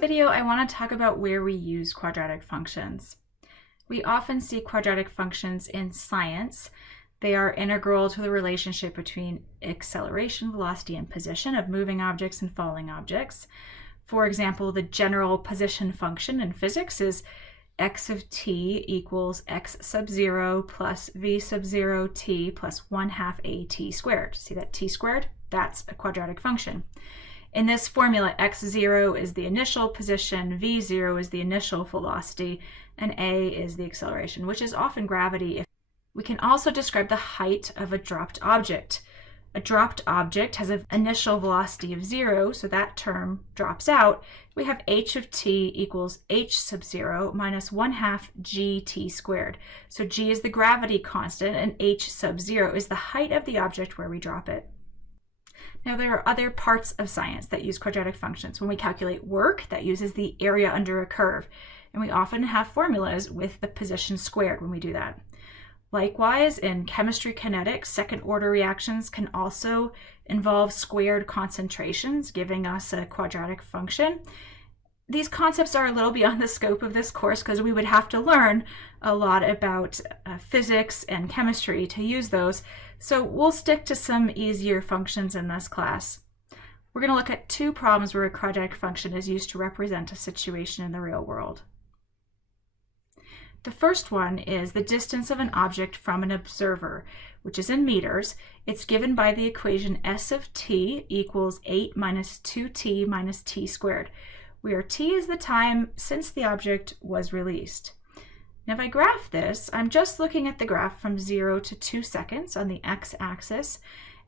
video, I want to talk about where we use quadratic functions. We often see quadratic functions in science. They are integral to the relationship between acceleration, velocity, and position of moving objects and falling objects. For example, the general position function in physics is x of t equals x sub 0 plus v sub 0 t plus 1/2 at squared. See that t squared? That's a quadratic function. In this formula, x0 is the initial position, v0 is the initial velocity, and a is the acceleration, which is often gravity. We can also describe the height of a dropped object. A dropped object has an initial velocity of 0, so that term drops out. We have h of t equals h sub 0 minus 1/2 gt squared. So g is the gravity constant, and h sub 0 is the height of the object where we drop it. Now, there are other parts of science that use quadratic functions. When we calculate work, that uses the area under a curve. And we often have formulas with the position squared when we do that. Likewise, in chemistry kinetics, second-order reactions can also involve squared concentrations, giving us a quadratic function. These concepts are a little beyond the scope of this course because we would have to learn a lot about physics and chemistry to use those. So we'll stick to some easier functions in this class. We're going to look at two problems where a quadratic function is used to represent a situation in the real world. The first one is the distance of an object from an observer, which is in meters. It's given by the equation s of t equals 8 minus 2t minus t squared, where t is the time since the object was released. Now, if I graph this, I'm just looking at the graph from 0 to 2 seconds on the x-axis,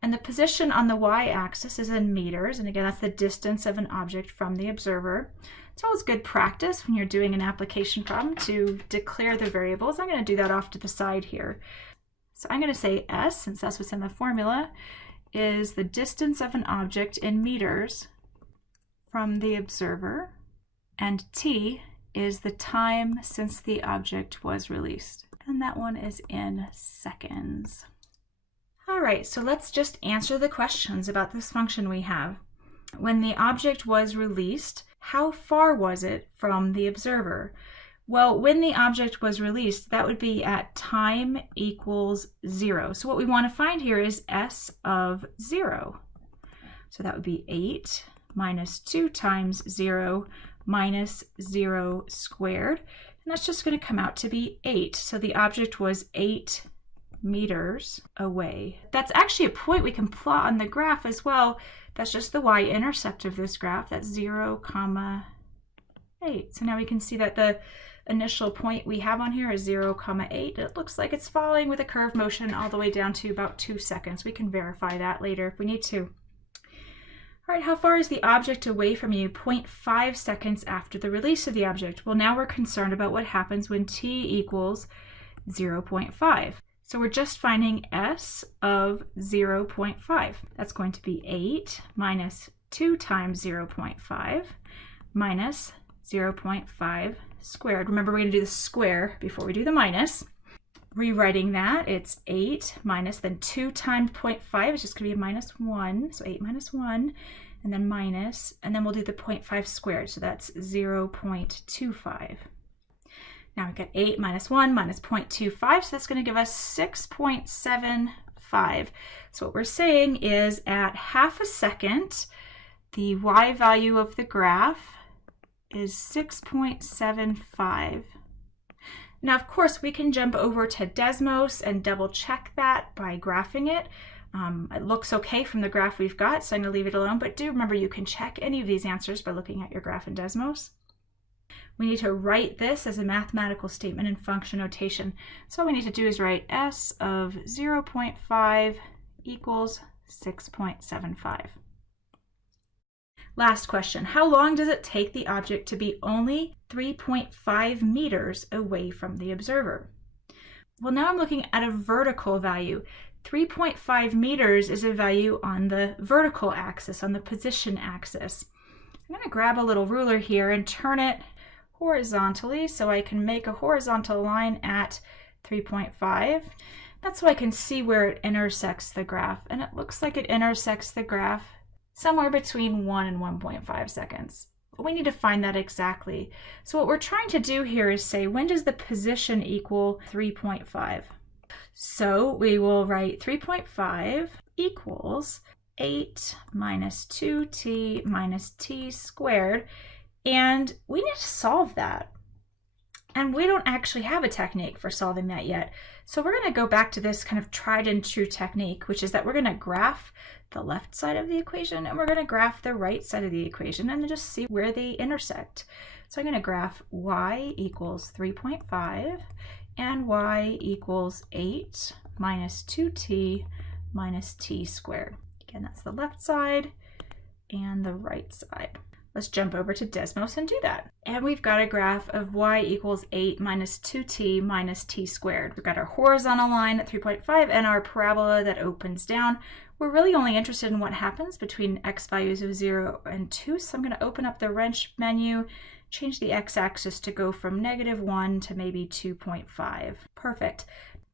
and the position on the y-axis is in meters, and again, that's the distance of an object from the observer. It's always good practice when you're doing an application problem to declare the variables. I'm going to do that off to the side here. So I'm going to say s, since that's what's in the formula, is the distance of an object in meters from the observer, and t is the time since the object was released. And that one is in seconds. All right, so let's just answer the questions about this function we have. When the object was released, how far was it from the observer? Well, when the object was released, that would be at time equals 0. So what we want to find here is s of 0. So that would be 8 minus 2 times 0 minus 0 squared. And that's just going to come out to be 8. So the object was 8 meters away. That's actually a point we can plot on the graph as well. That's just the y-intercept of this graph. That's 0, 8. So now we can see that the initial point we have on here is 0, 8. It looks like it's falling with a curve motion all the way down to about 2 seconds. We can verify that later if we need to. All right, how far is the object away from you? 0.5 seconds after the release of the object. Well, now we're concerned about what happens when t equals 0.5. So we're just finding s of 0.5. That's going to be 8 minus 2 times 0.5 minus 0.5 squared. Remember, we're going to do the square before we do the minus. Rewriting that, it's 8 minus, then 2 times 0.5 is just going to be a minus 1. So 8 minus 1, and then minus, and then we'll do the 0.5 squared. So that's 0.25. Now we get 8 minus 1 minus 0.25, so that's going to give us 6.75. So what we're saying is at half a second, the y value of the graph is 6.75. Now, of course, we can jump over to Desmos and double check that by graphing it. It looks okay from the graph we've got, so I'm going to leave it alone, but do remember you can check any of these answers by looking at your graph in Desmos. We need to write this as a mathematical statement in function notation. So all we need to do is write s of 0.5 equals 6.75. Last question, how long does it take the object to be only 3.5 meters away from the observer? Well, now I'm looking at a vertical value. 3.5 meters is a value on the vertical axis, on the position axis. I'm going to grab a little ruler here and turn it horizontally so I can make a horizontal line at 3.5. That's so I can see where it intersects the graph, and it looks like it intersects the graph somewhere between 1 and 1.5 seconds. But we need to find that exactly. So what we're trying to do here is say, when does the position equal 3.5? So we will write 3.5 equals 8 minus 2t minus t squared. And we need to solve that. And we don't actually have a technique for solving that yet. So we're going to go back to this kind of tried and true technique, which is that we're going to graph the left side of the equation and we're going to graph the right side of the equation and just see where they intersect. So I'm going to graph y equals 3.5 and y equals 8 minus 2t minus t squared. Again, that's the left side and the right side. Let's jump over to Desmos and do that. And we've got a graph of y equals 8 minus 2t minus t squared. We've got our horizontal line at 3.5 and our parabola that opens down. We're really only interested in what happens between x values of 0 and 2. So I'm going to open up the wrench menu, change the x-axis to go from -1 to maybe 2.5. Perfect.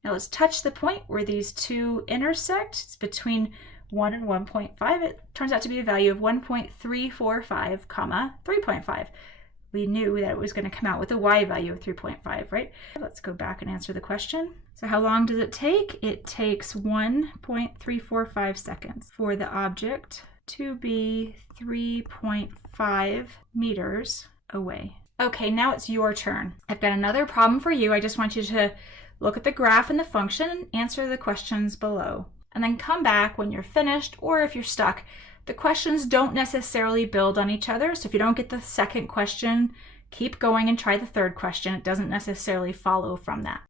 Now let's touch the point where these two intersect. It's between 1 and 1.5. It turns out to be a value of 1.345, comma 3.5. We knew that it was going to come out with a y value of 3.5, right? Let's go back and answer the question. So how long does it take? It takes 1.345 seconds for the object to be 3.5 meters away. Okay, now it's your turn. I've got another problem for you. I just want you to look at the graph and the function and answer the questions below. And then come back when you're finished, or if you're stuck. The questions don't necessarily build on each other, so if you don't get the second question, keep going and try the third question. It doesn't necessarily follow from that.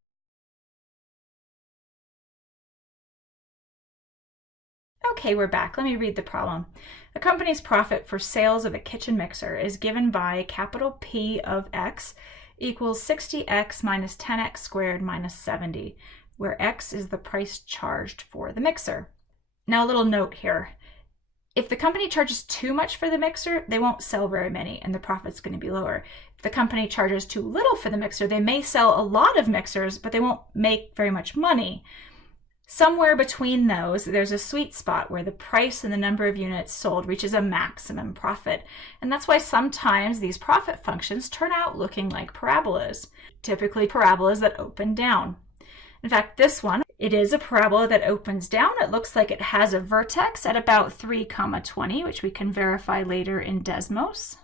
Okay, we're back. Let me read the problem. A company's profit for sales of a kitchen mixer is given by capital P of x equals 60x minus 10x squared minus 70. Where x is the price charged for the mixer. Now a little note here. If the company charges too much for the mixer, they won't sell very many and the profit's going to be lower. If the company charges too little for the mixer, they may sell a lot of mixers, but they won't make very much money. Somewhere between those, there's a sweet spot where the price and the number of units sold reaches a maximum profit. And that's why sometimes these profit functions turn out looking like parabolas, typically parabolas that open down. In fact, this one, it is a parabola that opens down. It looks like it has a vertex at about 3,20, which we can verify later in Desmos.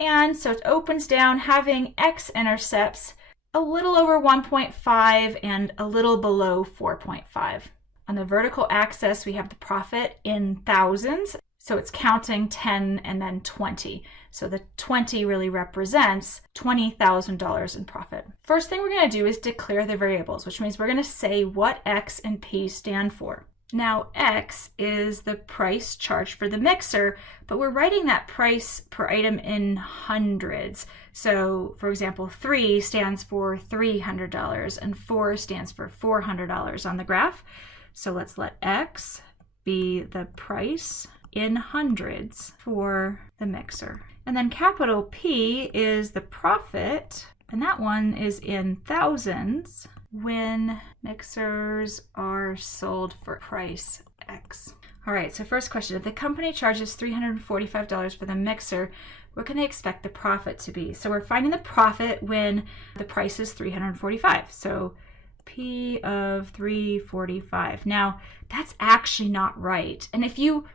And so it opens down having x-intercepts a little over 1.5 and a little below 4.5. On the vertical axis, we have the profit in thousands. So it's counting 10 and then 20. So the 20 really represents $20,000 in profit. First thing we're going to do is declare the variables, which means we're going to say what x and p stand for. Now x is the price charged for the mixer, but we're writing that price per item in hundreds. So for example, 3 stands for $300 and 4 stands for $400 on the graph. So let's let x be the price in hundreds for the mixer. And then capital P is the profit, and that one is in thousands when mixers are sold for price X. All right, so first question, if the company charges $345 for the mixer, what can they expect the profit to be? So we're finding the profit when the price is $345. So P of 345. Now, that's actually not right. And if you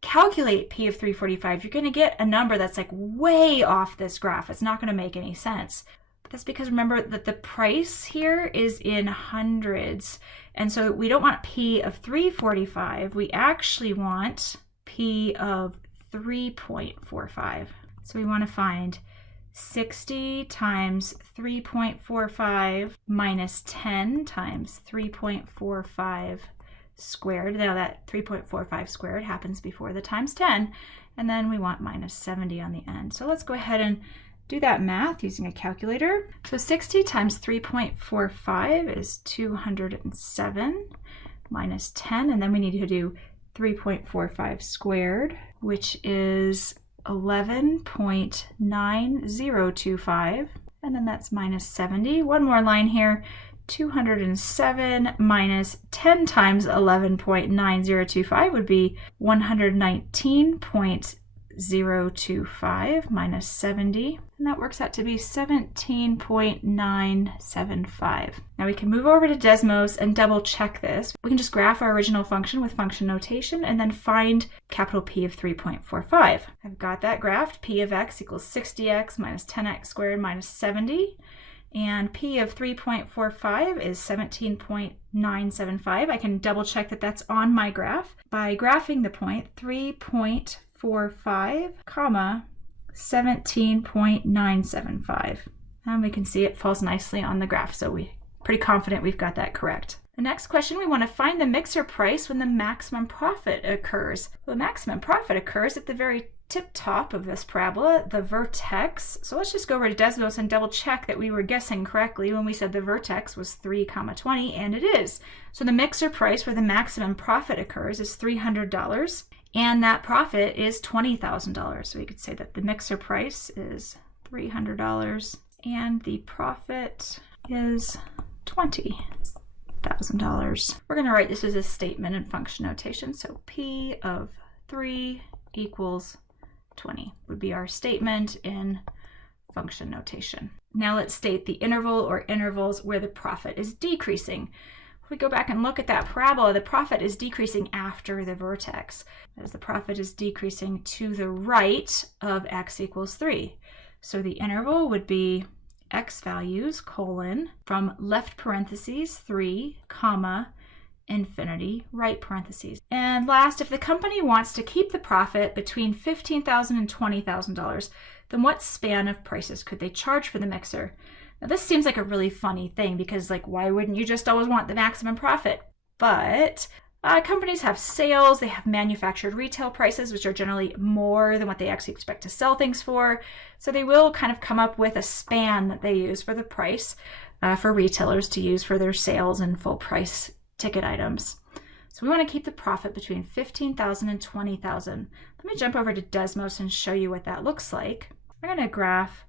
calculate P of 345, you're going to get a number that's like way off this graph. It's not going to make any sense. But that's because remember that the price here is in hundreds. And so we don't want P of 345. We actually want P of 3.45. So we want to find 60 times 3.45 minus 10 times 3.45 squared. Now that 3.45 squared happens before the times 10, and then we want minus 70 on the end. So let's go ahead and do that math using a calculator. So 60 times 3.45 is 207 minus 10, and then we need to do 3.45 squared, which is 11.9025, and then that's minus 70. One more line here. 207 minus 10 times 11.9025 would be 119.0 0.025 minus 70, and that works out to be 17.975. Now we can move over to Desmos and double check this. We can just graph our original function with function notation and then find capital P of 3.45. I've got that graphed. P of x equals 60x minus 10x squared minus 70. And P of 3.45 is 17.975. I can double check that that's on my graph by graphing the point 3.45, comma 17.975. And we can see it falls nicely on the graph, so we're pretty confident we've got that correct. The next question, we want to find the mixer price when the maximum profit occurs. Well, the maximum profit occurs at the very tip top of this parabola, the vertex. So let's just go over to Desmos and double check that we were guessing correctly when we said the vertex was 3,20, and it is. So the mixer price where the maximum profit occurs is $300, and that profit is $20,000. So we could say that the mixer price is $300 and the profit is $20,000. We're going to write this as a statement in function notation. So P of 3 equals 20 would be our statement in function notation. Now let's state the interval or intervals where the profit is decreasing. If we go back and look at that parabola, the profit is decreasing after the vertex, as the profit is decreasing to the right of x equals 3. So the interval would be x values, colon, from left parentheses 3, comma, infinity, right parentheses. And last, if the company wants to keep the profit between $15,000 and $20,000, then what span of prices could they charge for the mixer? Now this seems like a really funny thing because, like, why wouldn't you just always want the maximum profit? But companies have sales, they have manufactured retail prices, which are generally more than what they actually expect to sell things for. So they will kind of come up with a span that they use for the price for retailers to use for their sales and full price ticket items. So we want to keep the profit between $15,000 and $20,000. Let me jump over to Desmos and show you what that looks like. We're going to graph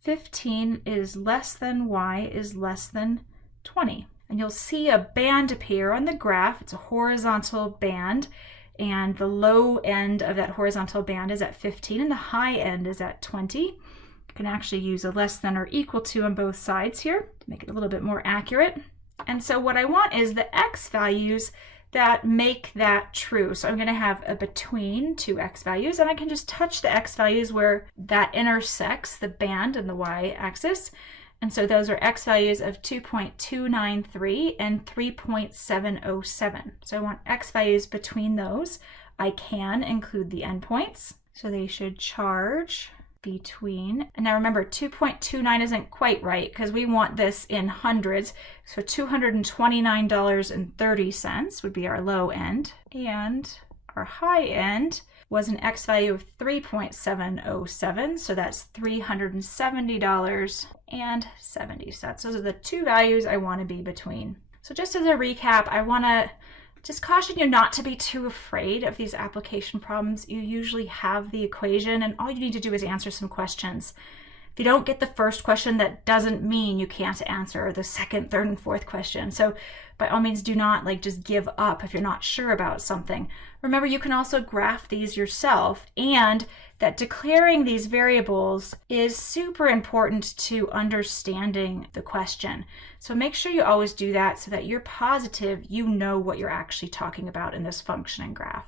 15 is less than y is less than 20. And you'll see a band appear on the graph. It's a horizontal band, and the low end of that horizontal band is at 15 and the high end is at 20. You can actually use a less than or equal to on both sides here to make it a little bit more accurate. And so what I want is the x values that make that true. So I'm going to have a between two x values, and I can just touch the x values where that intersects the band and the y-axis. And so those are x values of 2.293 and 3.707. So I want x values between those. I can include the endpoints. So they should charge between, and now remember 2.29 isn't quite right because we want this in hundreds, so $229.30 would be our low end, and our high end was an x value of 3.707, so that's $370.70. Those are the two values I want to be between. So just as a recap, I want to just caution you not to be too afraid of these application problems. You usually have the equation, and all you need to do is answer some questions. If you don't get the first question, that doesn't mean you can't answer the second, third, and fourth question. So by all means, do not just give up if you're not sure about something. Remember, you can also graph these yourself, and that declaring these variables is super important to understanding the question. So make sure you always do that so that you're positive you know what you're actually talking about in this function and graph.